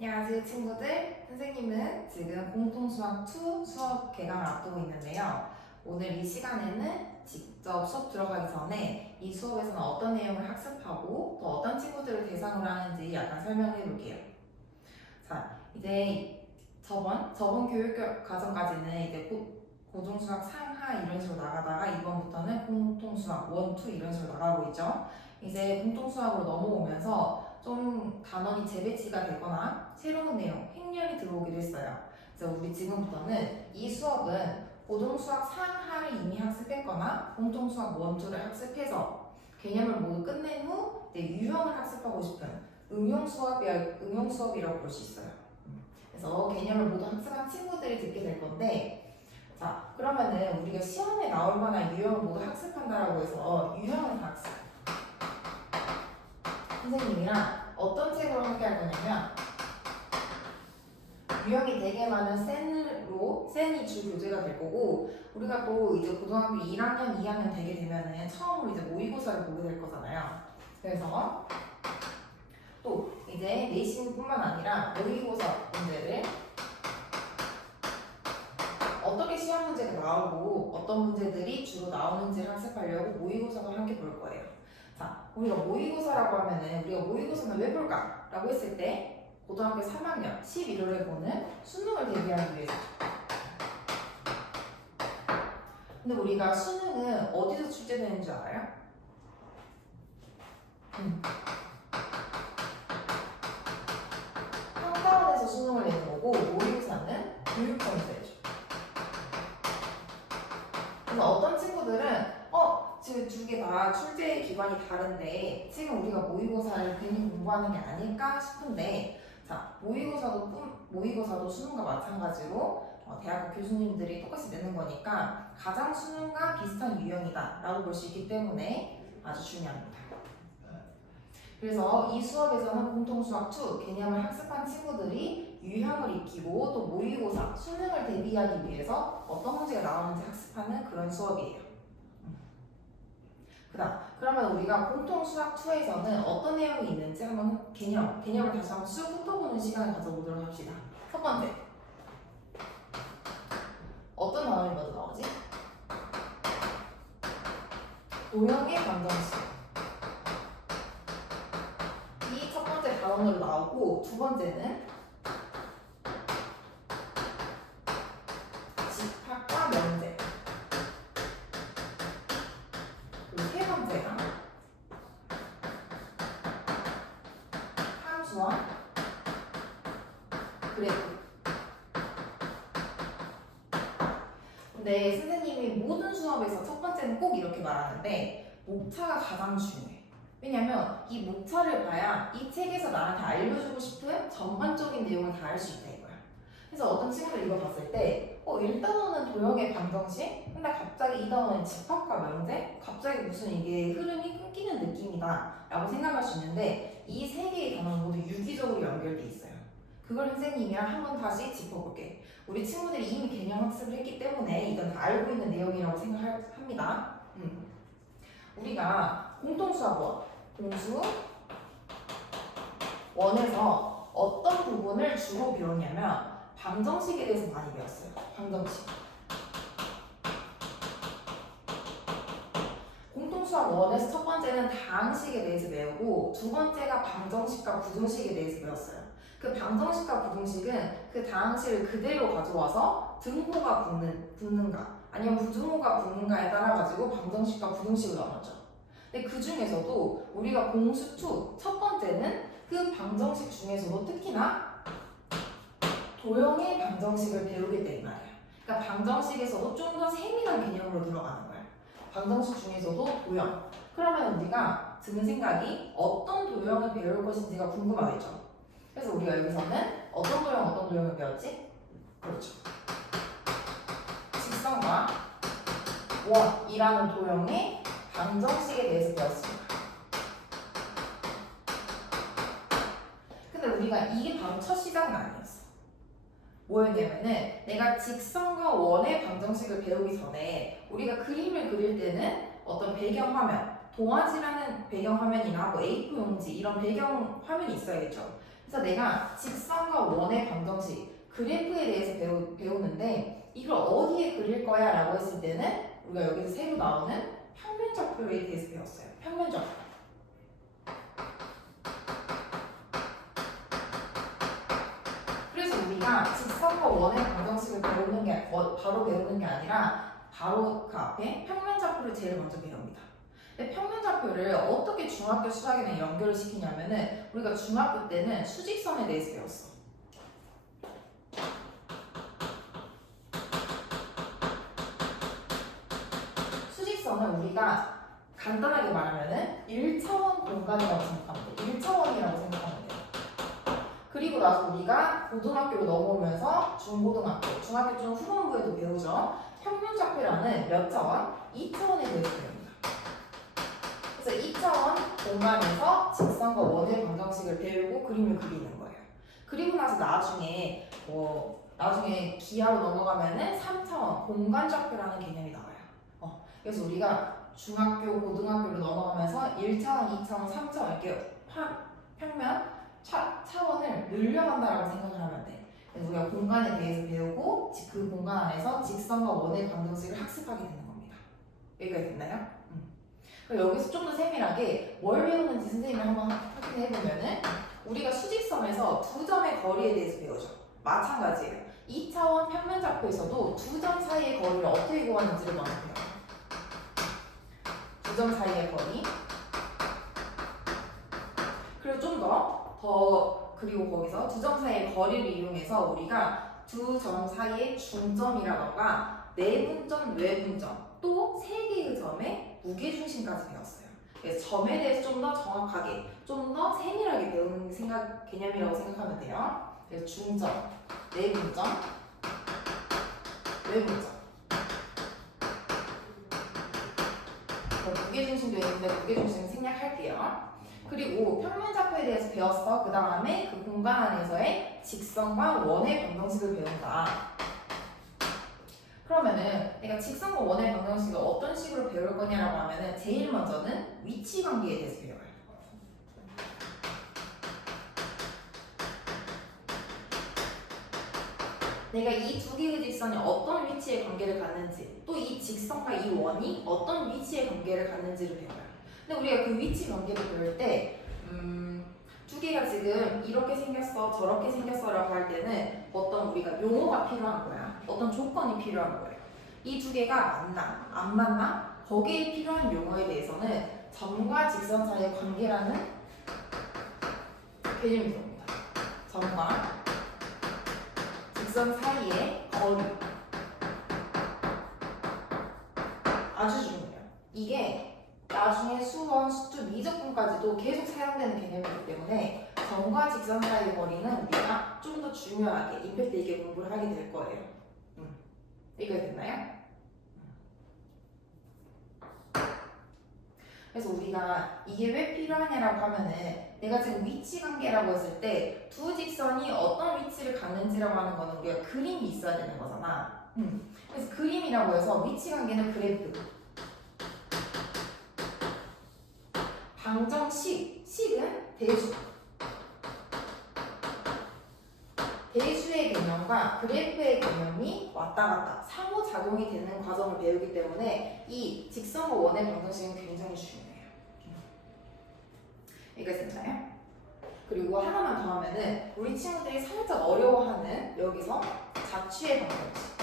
안녕하세요 친구들. 선생님은 지금 공통수학 2 수업 개강을 앞두고 있는데요. 오늘 이 시간에는 직접 수업 들어가기 전에 이 수업에서는 어떤 내용을 학습하고 또 어떤 친구들을 대상으로 하는지 약간 설명해 볼게요. 자, 이제 저번 교육 과정까지는 이제 고등수학 상하 이런 식으로 나가다가 이번부터는 공통수학 1, 2 이런 식으로 나가고 있죠. 이제 공통수학으로 넘어오면서 좀 단원이 재배치가 되거나 새로운 내용, 행렬이 들어오기도 했어요. 그래서 우리 지금부터는 이 수업은 고등수학 상하를 이미 학습했거나 공통수학 1, 2를 학습해서 개념을 모두 끝낸 후 이제 유형을 학습하고 싶은 응용 수업이라고 볼 수 있어요. 그래서 개념을 모두 학습한 친구들이 듣게 될 건데, 자, 그러면은 우리가 시험에 나올 만한 유형을 모두 학습한다라고 해서 유형을 학습. 선생님이랑 어떤 책으로 함께 할 거냐면, 유형이 되게 많은 센이 주 교재가 될 거고, 우리가 또 이제 고등학교 1학년, 2학년 되게 되면은 처음으로 이제 모의고사를 보게 될 거잖아요. 그래서 또 이제 내신뿐만 아니라 모의고사 문제를 어떻게 시험 문제가 나오고 어떤 문제들이 주로 나오는지를 학습하려고 모의고사도 함께 볼 거예요. 자, 우리가 모의고사라고 하면은 우리가 모의고사는 왜 볼까? 라고 했을 때 고등학교 3학년 11월에 보는 수능을 대비하기 위해서. 근데 우리가 수능은 어디서 출제되는 줄 알아요? 한가운데서 수능을 내는 거고 모의고사는 교육청에서. 그래서 어떤 친구들은 지금 두 개 다 출제 기관이 다른데 지금 우리가 모의고사를 괜히 공부하는 게 아닐까 싶은데, 자, 모의고사도 수능과 마찬가지로 대학교 교수님들이 똑같이 내는 거니까 가장 수능과 비슷한 유형이다 라고 볼 수 있기 때문에 아주 중요합니다. 그래서 이 수업에서는 공통수학 2 개념을 학습한 친구들이 유형을 익히고 또 모의고사, 수능을 대비하기 위해서 어떤 문제가 나오는지 학습하는 그런 수업이에요. 그러면 우리가 공통수학 2에서는 어떤 내용이 있는지 한번 개념을 다시 한번 쑥 훑어보는 시간을 가져보도록 합시다. 첫 번째, 어떤 단원이 먼저 나오지? 도형의 방정식. 이 첫 번째 단원으로 나오고, 두 번째는 집합과 면제. 그리고 세 번째가 함수와 그래프. 근데 선생님이 모든 수업에서 첫 번째는 꼭 이렇게 말하는데 목차가 가장 중요해. 왜냐면 이 목차를 봐야 이 책에서 나한테 알려주고 싶은 전반적인 내용을 다 알 수 있다 이거야. 그래서 어떤 친구들 이거 봤을 때 1단원은 도형의 방정식, 근데 갑자기 2단원은 집합과 면제? 갑자기 무슨 이게 흐름이 끊기는 느낌이다 라고 생각할 수 있는데 이 세 개의 단원 모두 유기적으로 연결돼 있어요. 그걸 선생님이랑 한번 다시 짚어볼게. 우리 친구들이 이미 개념 학습을 했기 때문에 이건 다 알고 있는 내용이라고 생각합니다. 우리가 공통수학원, 공수 원에서 어떤 부분을 주로 배웠냐면 방정식에 대해서 많이 배웠어요. 방정식. 공통수학 원에서 첫 번째는 다항식에 대해서 배우고 두 번째가 방정식과 부등식에 대해서 배웠어요. 그 방정식과 부등식은 그 다항식을 그대로 가져와서 등호가 붙는가 아니면 부등호가 붙는가에 따라 가지고 방정식과 부등식을 나눴죠. 근데 그 중에서도 우리가 공수2 첫 번째는 그 방정식 중에서도 특히나 도형의 방정식을 배우게 된 말이야. 그러니까 방정식에서도 좀 더 세밀한 개념으로 들어가는 거야. 방정식 중에서도 도형. 그러면 우리가 드는 생각이 어떤 도형을 배울 것인지가 궁금하겠죠. 그래서 우리가 여기서는 어떤 도형을 배웠지? 그렇죠. 직선과 원이라는 도형의 방정식에 대해서 배웠습니다. 근데 우리가 이게 바로 첫 시작은 아니었어. 뭐였냐면은 내가 직선과 원의 방정식을 배우기 전에 우리가 그림을 그릴 때는 어떤 배경화면, 동화지라는 배경화면이나 A4 용지 이런 배경화면이 있어야겠죠. 그래서 내가 직선과 원의 방정식, 그래프에 대해서 배우는데 이걸 어디에 그릴 거야 라고 했을 때는 우리가 여기서 새로 나오는 평면좌표에 대해서 배웠어요. 평면좌표. 그래서 우리가 직선과 원의 방정식을 배우는 게 바로 배우는 게 아니라 바로 그 앞에 평면좌표를 제일 먼저 배웁니다. 근데 평면좌표를 어떻게 중학교 수학에는 연결을 시키냐면은 우리가 중학교 때는 수직선에 대해서 배웠어. 수직선은 우리가 간단하게 말하면은 1차원 공간이라고 생각하면 돼. 1차원이라고 생각하면 돼. 그리고 나서 우리가 고등학교로 넘어오면서 중고등학교, 중학교 좀 후반부에도 배우죠. 평면좌표라는 몇 차원? 2차원에 대해서 배웁니다. 그래서 2차원 공간에서 직선과 원의 방정식을 배우고 그림을 그리는 거예요. 그리고 나서 나중에 기하로 넘어가면은 3차원 공간좌표라는 개념이 나와요. 그래서 우리가 중학교, 고등학교로 넘어가면서 1차원, 2차원, 3차원 이렇게 평면 차원을 늘려간다라고 생각을 하면 돼. 그래서 우리가 공간에 대해서 배우고 그 공간 안에서 직선과 원의 방정식을 학습하게 되는 겁니다. 여기까지 됐나요? 그리고 여기서 좀 더 세밀하게 뭘 배우는지 선생님이 한번 확인해 보면은 우리가 수직선에서 두 점의 거리에 대해서 배우죠. 마찬가지예요. 2차원 평면좌표에서도 두 점 사이의 거리를 어떻게 구하는지를 먼저 배워요. 두 점 사이의 거리. 그리고 좀 그리고 거기서 두 점 사이의 거리를 이용해서 우리가 두 점 사이의 중점이라던가 내분점, 외분점, 또 세 개의 점의 무게중심까지 배웠어요. 그래서 점에 대해서 좀 더 정확하게, 좀 더 세밀하게 배우는 개념이라고 생각하면 돼요. 그래서 중점, 내분점, 외분점. 무게중심도 있는데 무게중심 생략할게요. 그리고 평면좌표에 대해서 배웠어. 그 다음에 그 공간 안에서의 직선과 원의 방정식을 배운다. 그러면은 내가 직선과 원의 방정식을 어떤 식으로 배울 거냐라고 하면은 제일 먼저는 위치 관계에 대해서 배워요. 내가 이 두 개의 직선이 어떤 위치에 관계를 갖는지, 또 이 직선과 이 원이 어떤 위치에 관계를 갖는지를 배워요. 근데 우리가 그 위치 관계를 배울 때, 두 개가 지금 이렇게 생겼어, 저렇게 생겼어 라고 할 때는 어떤 우리가 용어가 필요한 거야. 어떤 조건이 필요한 거예요. 이 두 개가 맞나, 안 맞나? 거기에 필요한 용어에 대해서는 점과 직선 사이의 관계라는 개념이 들어옵니다. 점과 직선 사이의 거리. 아주 중요해요. 이게 나중에 수원, 수투, 미적분까지도 계속 사용되는 개념이기 때문에 점과 직선 사이의 거리는 우리가 좀 더 중요하게 임팩트 있게 공부를 하게 될 거예요. 이해가 됐나요? 그래서 우리가 이게 왜 필요하냐라고 하면은 내가 지금 위치 관계라고 했을 때 두 직선이 어떤 위치를 갖는지라고 하는 거는 우리가 그림이 있어야 되는 거잖아. 그래서 그림이라고 해서 위치 관계는 그래프. 방정식, 식은 대수. 대수의 개념과 그래프의 개념이 왔다 갔다 상호작용이 되는 과정을 배우기 때문에 이 직선과 원의 방정식은 굉장히 중요해요. 이해됐나요? 그리고 하나만 더 하면은 우리 친구들이 살짝 어려워하는 여기서 자취의 방정식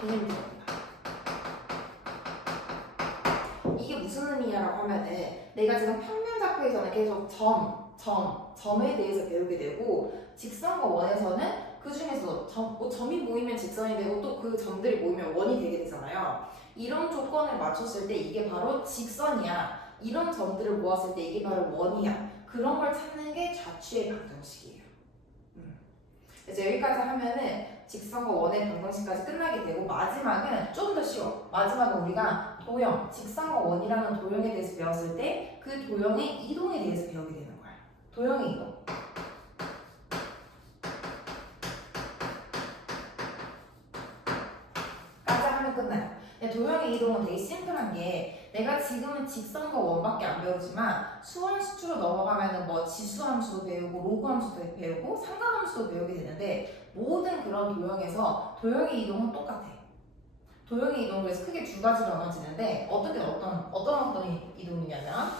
개념이 들어옵니다. 이게 무슨 의미냐라고 하면은 내가 지금 평면좌표에서는 계속 점에 대해서 배우게 되고 직선과 원에서는 그 중에서 점이 모이면 직선이 되고 또 그 점들이 모이면 원이 되게 되잖아요. 이런 조건을 맞췄을 때 이게 바로 직선이야. 이런 점들을 모았을 때 이게 바로 원이야. 그런 걸 찾는 게 좌취의 방정식이에요. 그래서 여기까지 하면은 직선과 원의 방정식까지 끝나게 되고 마지막은 좀 더 쉬워. 마지막은 우리가 도형, 직선과 원이라는 도형에 대해서 배웠을 때 그 도형의 이동에 대해서 배우게 되는 거야. 도형의 이동. 까지 하면 끝나요. 도형의 이동은 되게 심플한 게 내가 지금은 직선과 원밖에 안 배우지만 수원수투로 넘어가면은 뭐 지수함수도 배우고 로그함수도 배우고 상관함수도 배우게 되는데 모든 그런 도형에서 도형의 이동은 똑같아. 도형의 이동은 그래서 크게 두 가지로 나눠지는데 어떤 이동이냐면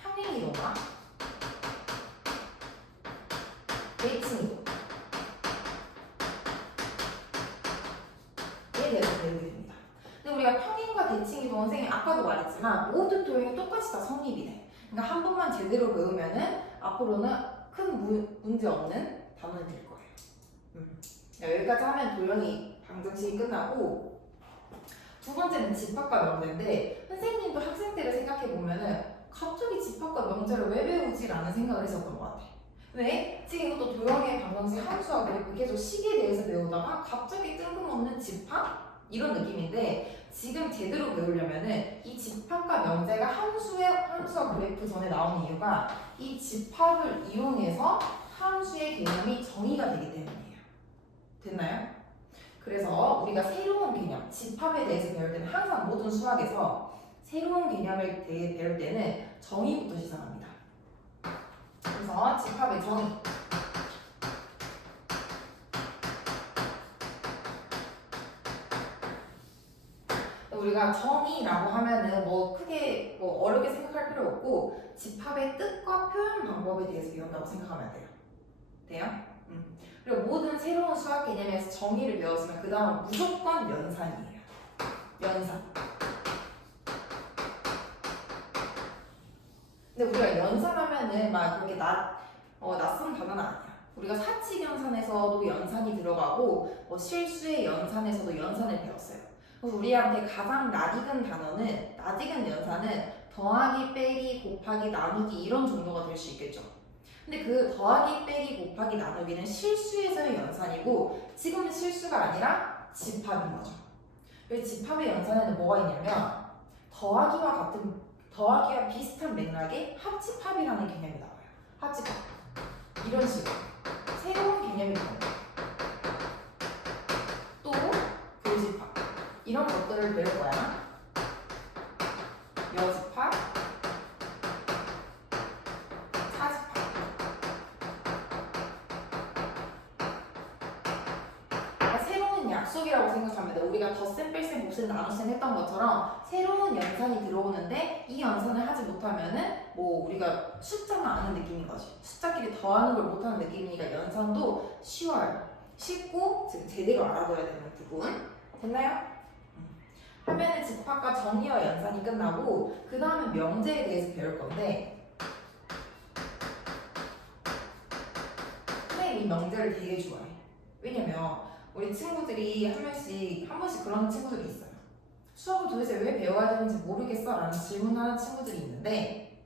평행 이동과 대칭 이동. 에 대해서 배우게 됩니다. 근데 우리가 평행과 대칭 이동 선생님이 아까도 말했지만 모든 도형이 똑같이 다 성립이 돼. 그러니까 한 번만 제대로 배우면은 앞으로는 큰 문제 없는 단원이 될 거예요. 여기까지 하면 도형이 방정식이 끝나고 두 번째는 집합과 명제인데 선생님도 학생 때를 생각해 보면은 갑자기 집합과 명제를 왜 배우지? 라는 생각을 했었던 것 같아. 왜? 지금 이것도 도형의 방정식 함수와 그리고 계속 식에 대해서 배우다가 갑자기 뜬금없는 집합? 이런 느낌인데 지금 제대로 배우려면은 이 집합과 명제가 함수와 그래프 전에 나오는 이유가 이 집합을 이용해서 함수의 개념이 정의가 되기 때문이에요. 됐나요? 그래서 우리가 새로운 개념, 집합에 대해서 배울 때는 항상 모든 수학에서 새로운 개념에 대해 배울 때는 정의부터 시작합니다. 그래서 집합의 정의. 우리가 정의라고 하면은 뭐 크게 뭐 어렵게 생각할 필요 없고 집합의 뜻과 표현 방법에 대해서 배운다고 생각하면 돼요. 돼요? 그리고 모든 새로운 수학 개념에서 정의를 배웠으면 그 다음은 무조건 연산이에요. 연산. 근데 우리가 연산하면은 막 그렇게 낯선 단어는 아니야. 우리가 사칙연산에서도 연산이 들어가고 뭐 실수의 연산에서도 연산을 배웠어요. 그래서 우리한테 가장 낯익은 연산은 더하기, 빼기, 곱하기, 나누기 이런 정도가 될 수 있겠죠. 근데 그 더하기, 빼기, 곱하기, 나누기는 실수에서의 연산이고 지금은 실수가 아니라 집합인 거죠. 왜 집합의 연산에는 뭐가 있냐면 더하기와 비슷한 맥락의 합집합이라는 개념이 나와요. 합집합. 이런 식으로 새로운 개념이 나와요. 또 교집합. 이런 것들을 배울 거야. 여집합, 사집합. 그러니까 새로운 약속이라고 생각하면 돼. 우리가 덧셈, 뺄셈, 곱셈, 나눗셈 했던 것처럼 새로운 연산이 들어오는데 이 연산을 하지 못하면은 뭐 우리가 숫자만 아는 느낌인 거지. 숫자끼리 더하는 걸 못하는 느낌이니까 연산도 쉬워요. 쉽고 제대로 알아둬야 되는 부분. 됐나요? 하면은 집합과 정의와 연산이 끝나고 그 다음에 명제에 대해서 배울 건데 선생님이 명제를 되게 좋아해. 왜냐면 우리 친구들이 한 번씩 그런 친구들이 있어요. 수학을 도대체 왜 배워야 되는지 모르겠어 라는 질문하는 친구들이 있는데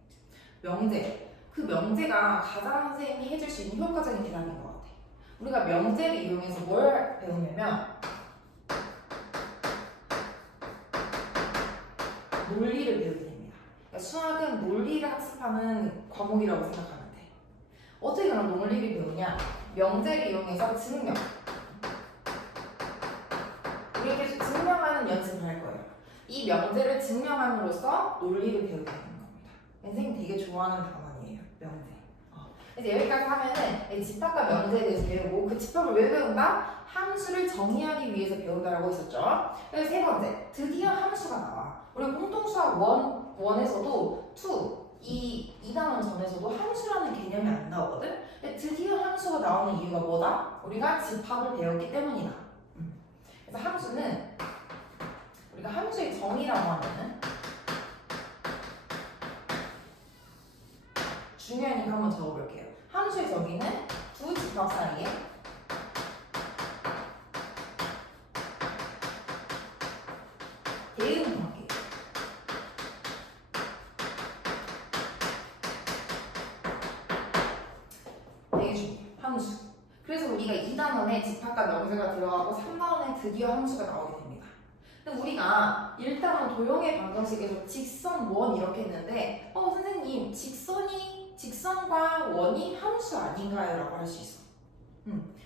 그 명제가 가장 선생님이 해줄 수 있는 효과적인 대답인 것 같아. 우리가 명제를 이용해서 뭘 배우냐면 논리를 배우게 됩니다. 그러니까 수학은 논리를 학습하는 과목이라고 생각하면 돼. 어떻게 그런 논리를 배우냐? 명제를 이용해서 증명. 우리가 계속 증명하는 연습을 할 거예요. 이 명제를 증명함으로써 논리를 배우게 되는 겁니다. 선생님 되게 좋아하는 단원이에요. 명제. 그래서 여기까지 하면은 집합과 명제에 대해서 배우고 그 집합을 왜 배운다? 함수를 정의하기 위해서 배운다라고 했었죠. 그래서 세 번째, 드디어 함수가 나와. 우리 공통수학 1에서도 2단원 전에서도 함수라는 개념이 안 나오거든? 근데 드디어 함수가 나오는 이유가 뭐다? 우리가 집합을 배웠기 때문이다. 그래서 함수는 우리가 함수의 정의라고 하면은 중요하니까 한번 적어볼게요. 함수의 정의는 두 집합 사이에 대응 관계. 되게 중요해. 함수. 그래서 우리가 2단원에 집합과 명제가 들어가고 3단원에 드디어 함수가 나오게 됩니다. 근데 우리가 1단원 도형의 방정식에서 직선, 원 이렇게 했는데 선생님 직선과 원이 함수 아닌가요? 라고 할 수 있어.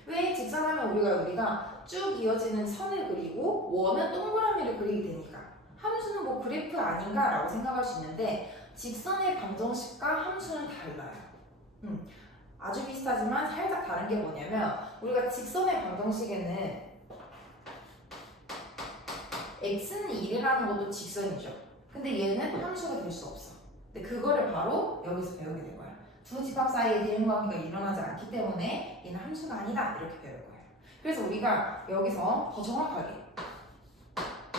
왜 직선하면 우리가 쭉 이어지는 선을 그리고 원은 동그라미를 그리게 되니까 함수는 뭐 그래프 아닌가 라고 생각할 수 있는데 직선의 방정식과 함수는 달라요. 아주 비슷하지만 살짝 다른 게 뭐냐면 우리가 직선의 방정식에는 x는 1이라는 것도 직선이죠. 근데 얘는 함수가 될 수 없어. 근데 그거를 바로 여기서 배우게 될 거야. 두 집합 사이에 대응관계가 일어나지 않기 때문에 얘는 함수가 아니다 이렇게 배울 거예요. 그래서 우리가 여기서 더 정확하게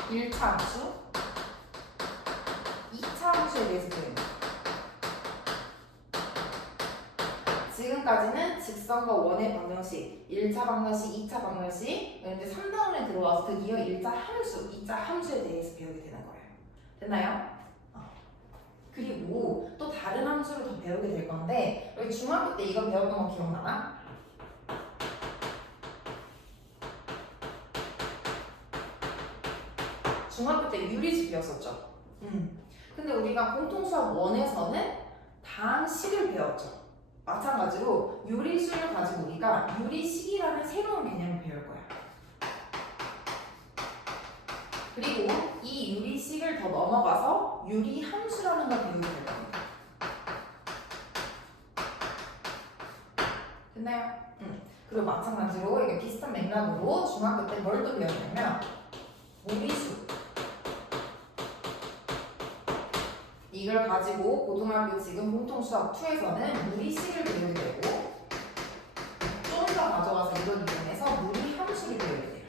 1차 함수, 2차 함수에 대해서 배웁니다. 지금까지는 직선과 원의 방정식, 1차 방정식, 2차 방정식, 이제 3단원에 들어와서 드디어 1차 함수, 2차 함수에 대해서 배우게 되는 거예요. 됐나요? 그리고 또 다른 함수를 더 배우게 될 건데 여기 중학교 때 이거 배웠던 거 기억나나? 중학교 때 유리식 배웠었죠? 근데 우리가 공통수학 1에서는 다항식을 배웠죠. 마찬가지로 유리수를 가지고 우리가 유리식이라는 새로운 개념을 배울 거야. 그리고 이 유리식을 더 넘어가서 유리함수라는 걸 배우게 될 겁니다. 됐나요? 그리고 마찬가지로 이게 비슷한 맥락으로 중학교 때 뭘 또 배웠냐면 무리수 이걸 가지고 고등학교 지금 공통수학 2에서는 무리식을 배우게 되고 좀 더 가져가서 이걸 이용해서 무리함수를 배우게 돼요.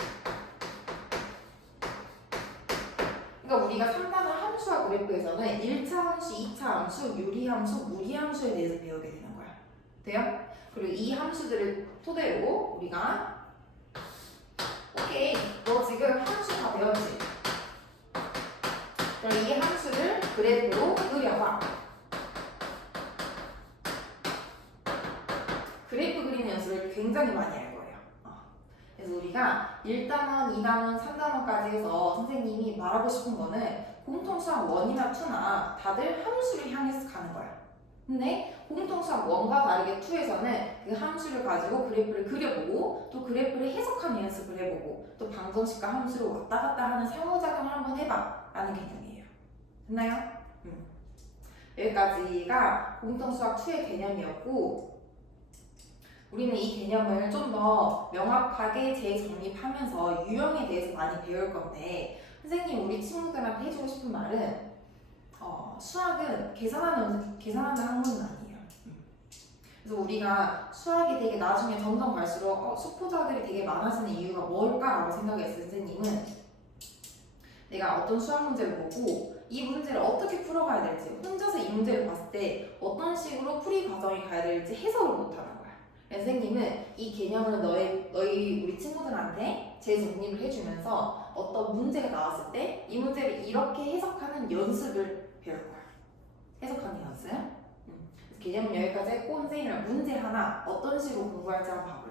그러니까 우리가 3단원 함수와 그래프에서는 1차 함수, 2차 함수, 유리함수, 무리함수에 대해서 배우게 되는 거야. 돼요? 그리고 이 함수들을 토대로 우리가 오케이, 너 지금 함수 다 배웠지? 그럼 이 함수를 그래프로 그려봐. 그래프 그리는 연습을 굉장히 많이 할 거예요. 그래서 우리가 1단원, 2단원, 3단원까지 해서 선생님이 말하고 싶은 거는 공통수학 1이나 2나 다들 함수를 향해서 가는 거야. 근데 공통수학 1과 다르게 2에서는 그 함수를 가지고 그래프를 그려보고 또 그래프를 해석하는 연습을 해보고 또 방정식과 함수를 왔다 갔다 하는 상호작용을 한번 해봐 라는 개념이에요. 됐나요? 여기까지가 공통수학 2의 개념이었고 우리는 이 개념을 좀 더 명확하게 재정립하면서 유형에 대해서 많이 배울 건데 선생님 우리 친구들한테 해주고 싶은 말은 수학은 계산하는 학문은 아니에요. 그래서 우리가 수학이 되게 나중에 점점 갈수록 수포자들이 되게 많아지는 이유가 뭘까라고 생각했을 선생님은 내가 어떤 수학 문제를 보고 이 문제를 어떻게 풀어가야 될지 혼자서 이 문제를 봤을 때 어떤 식으로 풀이 과정이 가야 될지 해석을 못하는 거야. 선생님은 이 개념을 너희 우리 친구들한테 재정립을 해주면서 어떤 문제가 나왔을 때 이 문제를 이렇게 해석하는 연습을 배울 거야. 해석하는 연습. 개념은 여기까지 했고 선생님이랑 문제 하나 어떤 식으로 공부할지 한번 봐볼게요.